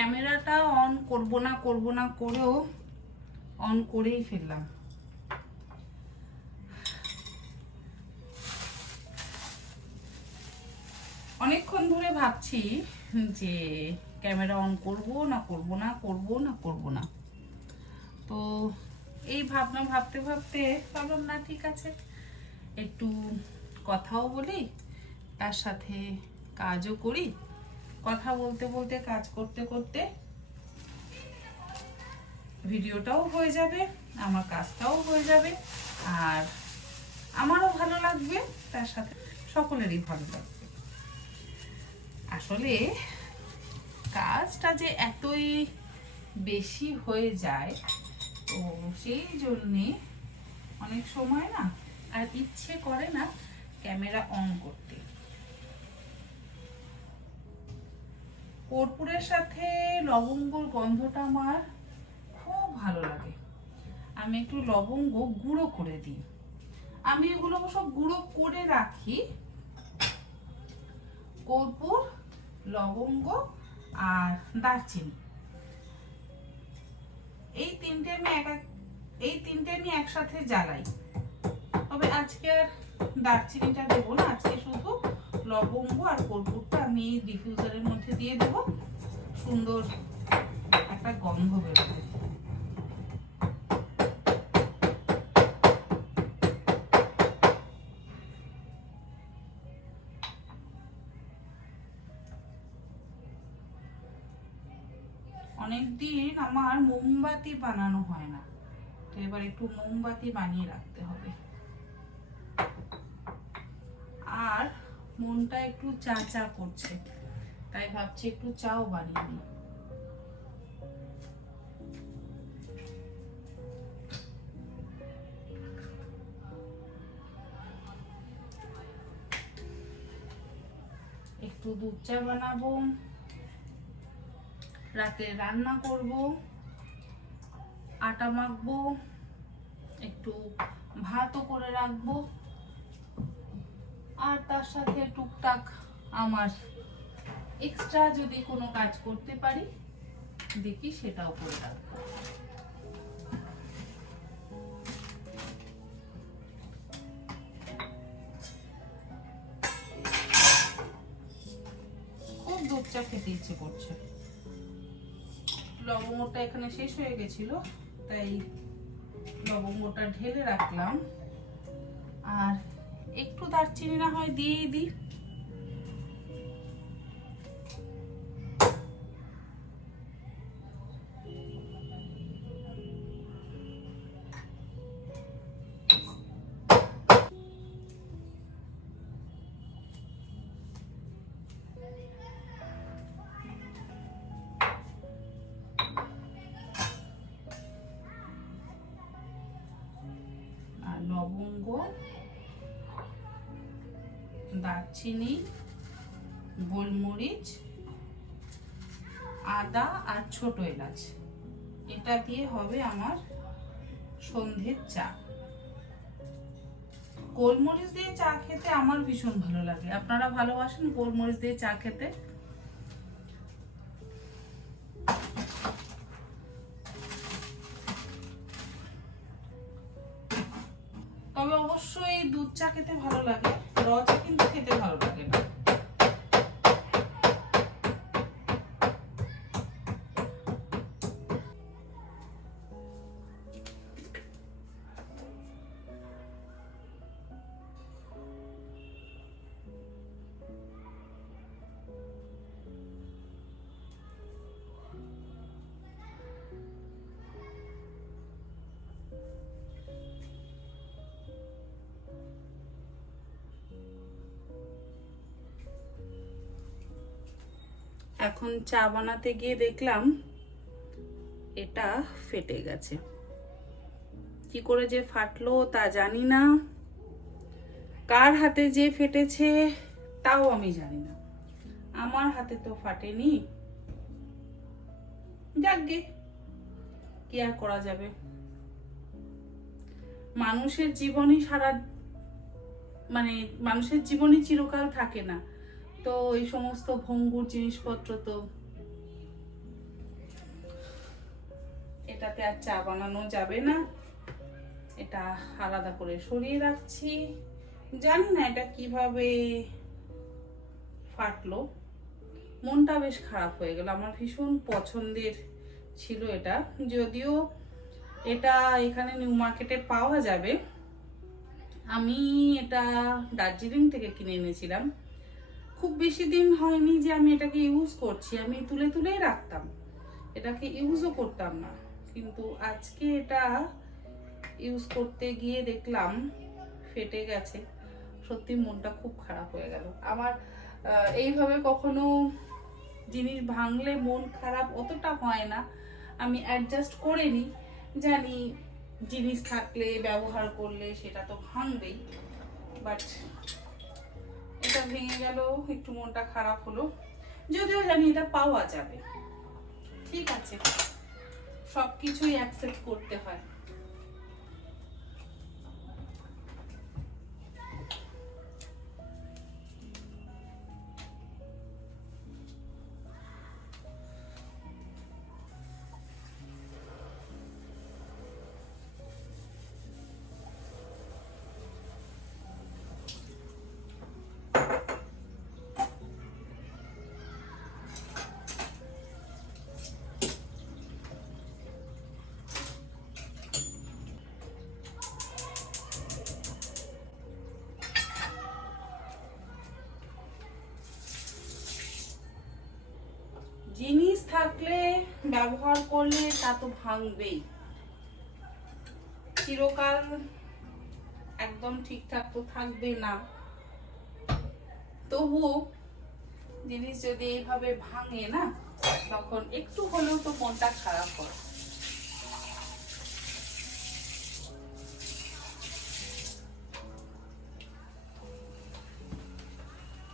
ক্যামেরাটা অন করব না করেও অন করেই ফেললাম। অনেকক্ষণ ধরে ভাবছি যে ক্যামেরা অন করব না, তো এই ভাবনা ভাবতে ভাবতে ভাবলাম না, ঠিক আছে, একটু কথাও বলি, তার সাথে কাজও করি। কথা বলতে বলতে কাজ করতে করতে ভিডিওটাও হয়ে যাবে, আমার কাজটাও হয়ে যাবে, আর আমারও ভালো লাগবে, তার সাথে সকলেরই ভালো লাগবে। আসলে কাজটা যে এতই বেশি হয়ে যায়, তো সেই জন্যে অনেক সময় না আর ইচ্ছে করে না ক্যামেরা অন করতে। কর্পূরের সাথে লবঙ্গর গন্ধটা আমার খুব ভালো লাগে। আমি একটু লবঙ্গ গুঁড়ো করে দিই। আমি এগুলো সব গুঁড়ো করে রাখি। কর্পূর, লবঙ্গ আর দারচিনি, এই তিনটে আমি একসাথে জ্বালাই। তবে আজকে আর দারচিনিটা দেবো না, আজকে শুধু লবঙ্গ আর কর্পূরটা আমি ডিফিউজারের মধ্যে দিয়ে দেব, সুন্দর একটা গন্ধ বেরোবে। অনেকদিন আমার মোমবাতি বানানো হয় না, তো এবার একটু মোমবাতি বানিয়ে রাখতে হবে। আর মনটা একটু চা চা করছে, তাই ভাবছি একটু চাও বানিয়ে নিই। একটু দুধ চা বানাবো, রাতে রান্না করব, আটা মাখবো, একটু ভাতও করে রাখবো, আর তার সাথে টুকটাক আমার এক্সট্রা যদি কোনো কাজ করতে পারি দেখি সেটাও করে রাখবো। খুব দুধ চা খেতে ইচ্ছে করছে। লবঙ্গটা এখানে শেষ হয়ে গেছিল, তাই লবঙ্গটা ঢেলে রাখলাম, আর একটু দারচিনি না হয় দিয়েই দিই। লবঙ্গ, দারচিনি, গোলমরিচ, আদা আর ছোট এলাচ, এটা দিয়ে হবে আমার সন্ধ্যের চা। গোলমরিচ দিয়ে চা খেতে আমার ভীষণ ভালো লাগে। আপনারা ভালোবাসেন গোলমরিচ দিয়ে চা খেতে? তবে অবশ্যই দুধ চা খেতে ভালো লাগে, র চা কিন্তু খেতে ভালো লাগে না। এখন চা বানাতে গিয়ে দেখলাম এটা ফেটে গেছে। কি করে যে ফাটলো তা জানি না, কার হাতে যে ফেটেছে তাও আমি জানি না। আমার হাতে তো ফাটেনি, যাকগে, কি আর করা যাবে। মানুষের জীবনই মানুষের জীবনই চিরকাল থাকে না, তো এই সমস্ত ভঙ্গুর জিনিসপত্র তো এটাতে আর চা বানানো যাবে না, এটা আলাদা করে সরিয়ে রাখছি। জানি না এটা কিভাবে ফাটলো, মনটা বেশ খারাপ হয়ে গেল। আমার ভীষণ পছন্দের ছিল এটা, যদিও এটা এখানে নিউ মার্কেটে পাওয়া যাবে। আমি এটা দার্জিলিং থেকে কিনে এনেছিলাম। খুব বেশি দিন হয়নি যে আমি এটাকে ইউজ করছি, আমি তুলে তুলেই রাখতাম, এটাকে ইউজও করতাম না। কিন্তু আজকে এটা ইউজ করতে গিয়ে দেখলাম ফেটে গেছে। সত্যি মনটা খুব খারাপ হয়ে গেল আমার। এইভাবে কখনো জিনিস ভাঙলে মন খারাপ অতটা হয় না, আমি অ্যাডজাস্ট করে নিই, জানি জিনিস থাকলে ব্যবহার করলে সেটা তো ভাঙবেই। বাট এটা ভেঙে গেল, একটু মনটা খারাপ হলো, যদিও জানি এটা পাওয়া যাবে। ঠিক আছে, সব কিছুই অ্যাকসেপ্ট করতে হয়। জিনিস থাকলে ব্যবহার করলে তা তো ভাঙবেই, চিরকাল একদম ঠিকঠাক তো থাকবে না। তবু জিনিস যদি এইভাবে ভাঙে না, তখন একটু হলেও তো মনটা খারাপ হয়।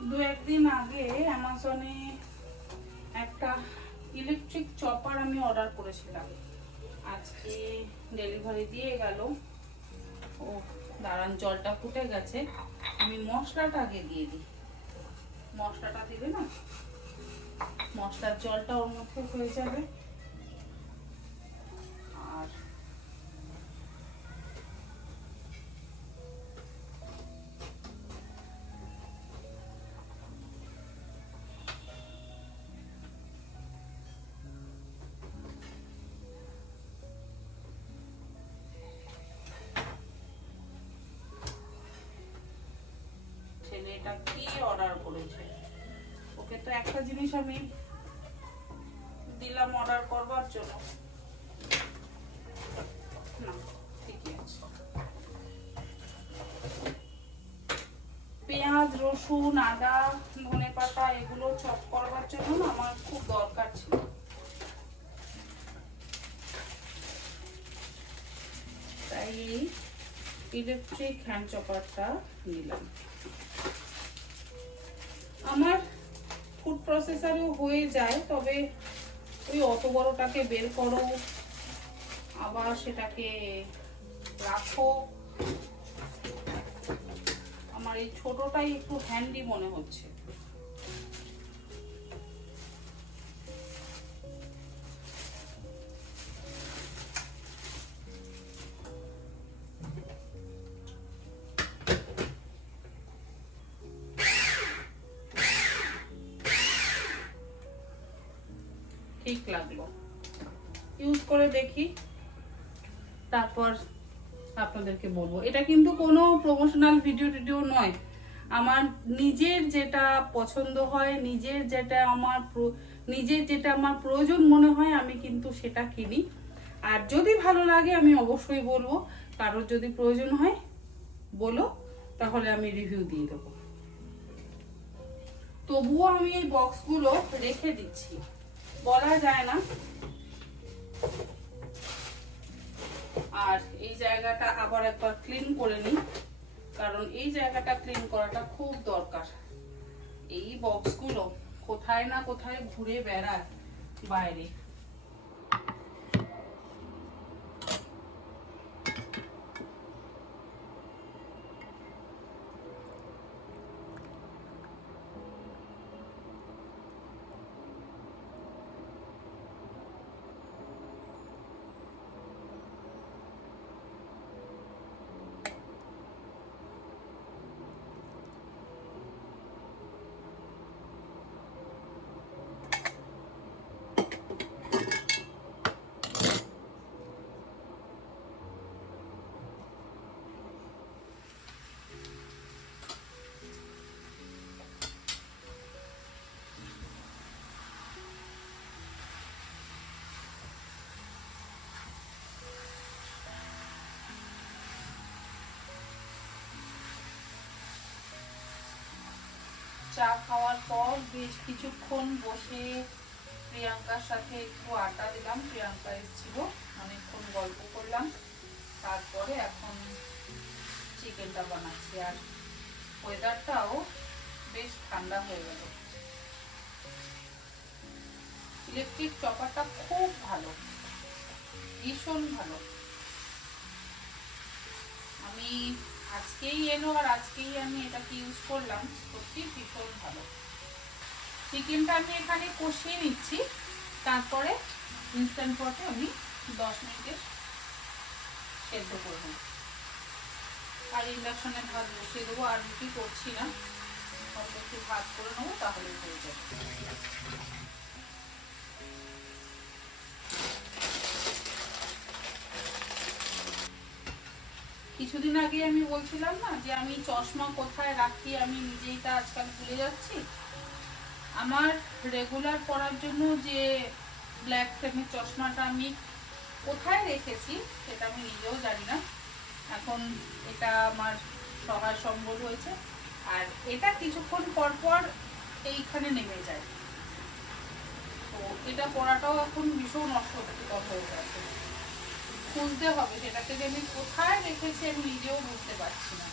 দু একদিন আগে অ্যামাজনে একটা ইলেকট্রিক চপার আমি অর্ডার করেছিলাম, আজকে ডেলিভারি দিয়ে গেল। ও দাঁড়ান, জলটা ফুটে গেছে, আমি মশলাটা আগে দিয়ে দিই। মশলাটা দিলে না মশলার জলটা ওর মধ্যে হয়ে যাবে। আর ছেলেটা কি অর্ডার করেছে, ওকে তো একটা জিনিস আমি দিলাম অর্ডার করবার জন্য। না ঠিকই আছে। পেঁয়াজ, রসুন, আদা, ধনেপাতা এগুলো চপ করবার জন্য না আমার খুব দরকার ছিল, তাই এই ইলেকট্রিক হ্যান্ড চপারটা নিলাম। আমার ফুড প্রসেসরও হয়ে যায়, তবে ওই অত বড়টাকে বের করো, আবার সেটাকে রাখো, আমার এই ছোটটাই একটু হ্যান্ডি মনে হচ্ছে। ঠিক লাগলো, ইউজ করে দেখি, তারপর আপনাদেরকে বলবো। এটা কিন্তু কোনো প্রমোশনাল ভিডিও নয়, আমার নিজের যেটা পছন্দ হয়, নিজের যেটা আমার প্রয়োজন মনে হয়, আমি কিন্তু সেটা কিনি। আর যদি ভালো লাগে আমি অবশ্যই বলবো, কারোর যদি প্রয়োজন হয় বলো, তাহলে আমি রিভিউ দিয়ে দেবো। তবুও আমি এই বক্সগুলো রেখে দিচ্ছি, বলা যায় না। আর এই জায়গাটা আবার একবার ক্লিন করে নিই, কারণ এই জায়গাটা ক্লিন করাটা খুব দরকার। এই বক্সগুলো কোথায় না কোথায় ঘুরে বেড়ায় বাইরে। চা খাওয়ার পর বেশ কিছুক্ষণ বসে প্রিয়াঙ্কার সাথে একটু আড্ডা দিলাম। প্রিয়াঙ্কা এসেছিল, অনেকক্ষণ গল্প করলাম। তারপরে এখন চিকেনটা বানাচ্ছি। আর ওয়েদারটাও বেশ ঠান্ডা হয়ে গেল। ইলেকট্রিক চপারটা খুব ভালো, ভীষণ ভালো। আমি আজকেই এলো আর আজকেই আমি এটাকে ইউজ করলাম, সত্যি ভীষণ ভালো। চিকেনটা আমি এখানে কষিয়ে নিচ্ছি, তারপরে ইনস্ট্যান্ট পটে আমি 10 মিনিটে সেদ্ধ করবো। আর ইন্ডাকশনে ভাত বসিয়ে দেবো। আর রুটি করছি না, অল্প একটু ভাত করে নেবো, তাহলে হয়ে যাবে। কিছুদিন আগে আমি বলছিলাম না যে আমি চশমা কোথায় রাখি, আমি নিজেই তা আজকাল ভুলে যাচ্ছি। আমার রেগুলার পরার জন্য যে ব্ল্যাক ফ্রেমের চশমাটা আমি কোথায় রেখেছি সেটা আমি নিজেও জানি না। এখন এটা আমার সহায় সম্বল হয়েছে। আর এটা কিছুক্ষণ পর পর এইখানে নেমে যায়, তো এটা পরাটাও এখন ভীষণ অস্বস্তিকর হয়ে গেছে। খুঁজতে হবে সেটাকে যে আমি কোথায় রেখেছি, আমি নিজেও বুঝতে পারছি না।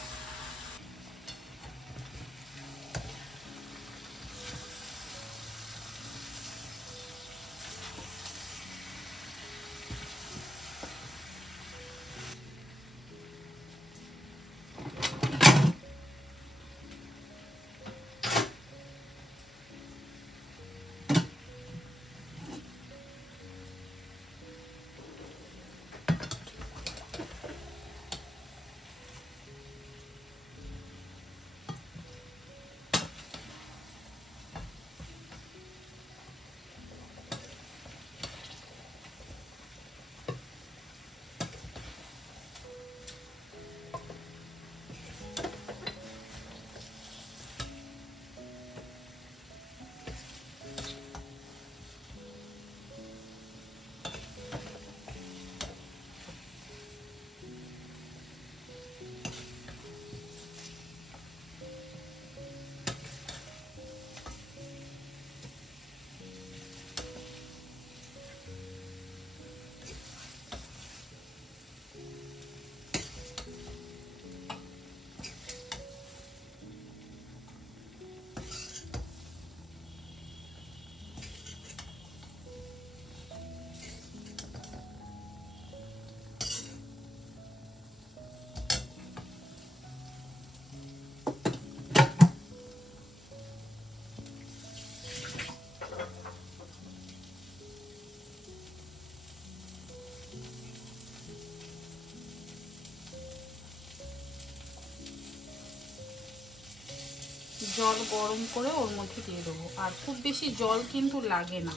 জল গরম করে ওর মধ্যে দিয়ে দেবো। আর খুব বেশি জল কিন্তু লাগে না,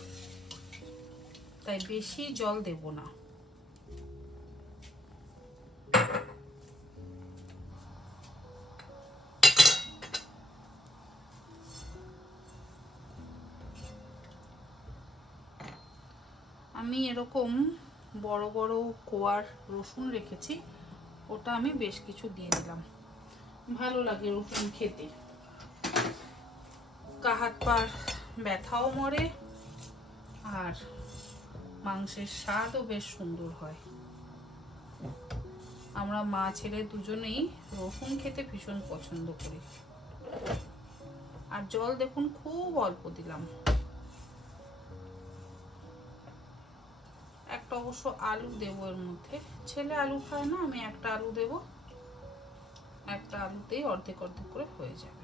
তাই বেশি জল দেব না। আমি এরকম বড় বড় কোয়ার রসুন রেখেছি, ওটা আমি বেশ কিছু দিয়ে দিলাম। ভালো লাগে রসুন খেতে, হাত পার ব্যথাও মরে, আর মাংসের স্বাদও বেশ সুন্দর হয়। আমরা মা ছেলে দুজনেই রসুন খেতে ভীষণ পছন্দ করি। আর জল দেখুন খুব অল্প দিলাম। একটা অবশ্য আলু দেবো এর মধ্যে, ছেলে আলু খায় না, আমি একটা আলু দেব। একটা আলুতেই অর্ধেক অর্ধেক করে হয়ে যাবে।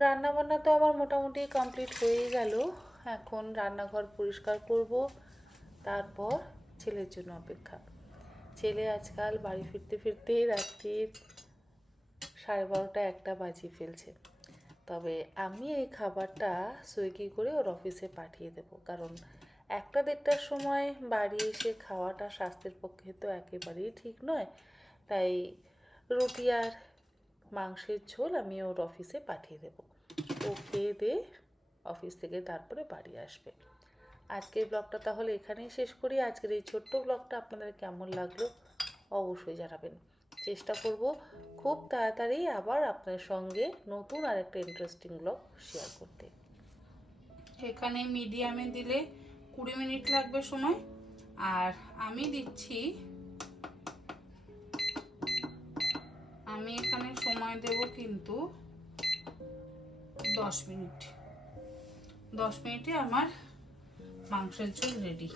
রান্নাবান্না তো আমার মোটামুটি কমপ্লিট হয়ে গেল। এখন রান্নাঘর পরিষ্কার করব, তারপর ছেলের জন্য অপেক্ষা। ছেলে আজকাল বাড়ি ফিরতে ফিরতে রাত্রির 12:30 একটা বাজিয়ে ফেলছে। তবে আমি এই খাবারটা সুইগি করে ওর অফিসে পাঠিয়ে দেব, কারণ 1-1:30টার সময় বাড়ি এসে খাওয়াটা স্বাস্থ্যের পক্ষে তো একেবারেই ঠিক নয়। তাই রুটি আর মাংসের ঝোল আমি ওর অফিসে পাঠিয়ে দেব। ও খেয়ে দিয়ে অফিস থেকে তারপরে বাড়ি আসবে। আজকের ব্লগটা তাহলে এখানেই শেষ করি। আজকের এই ছোট্ট ব্লগটা আপনাদের কেমন লাগলো অবশ্যই জানাবেন। চেষ্টা করব খুব তাড়াতাড়ি আবার আপনাদের সঙ্গে নতুন আর একটা ইন্টারেস্টিং ব্লগ শেয়ার করতে। এখানে মিডিয়ামে দিলে 20 মিনিট লাগবে সময়, আর আমি দিচ্ছি, আমি এখানে সময় দেব কিন্তু 10 মিনিট। 10 মিনিটে আমার মাংসের ঝোল রেডি।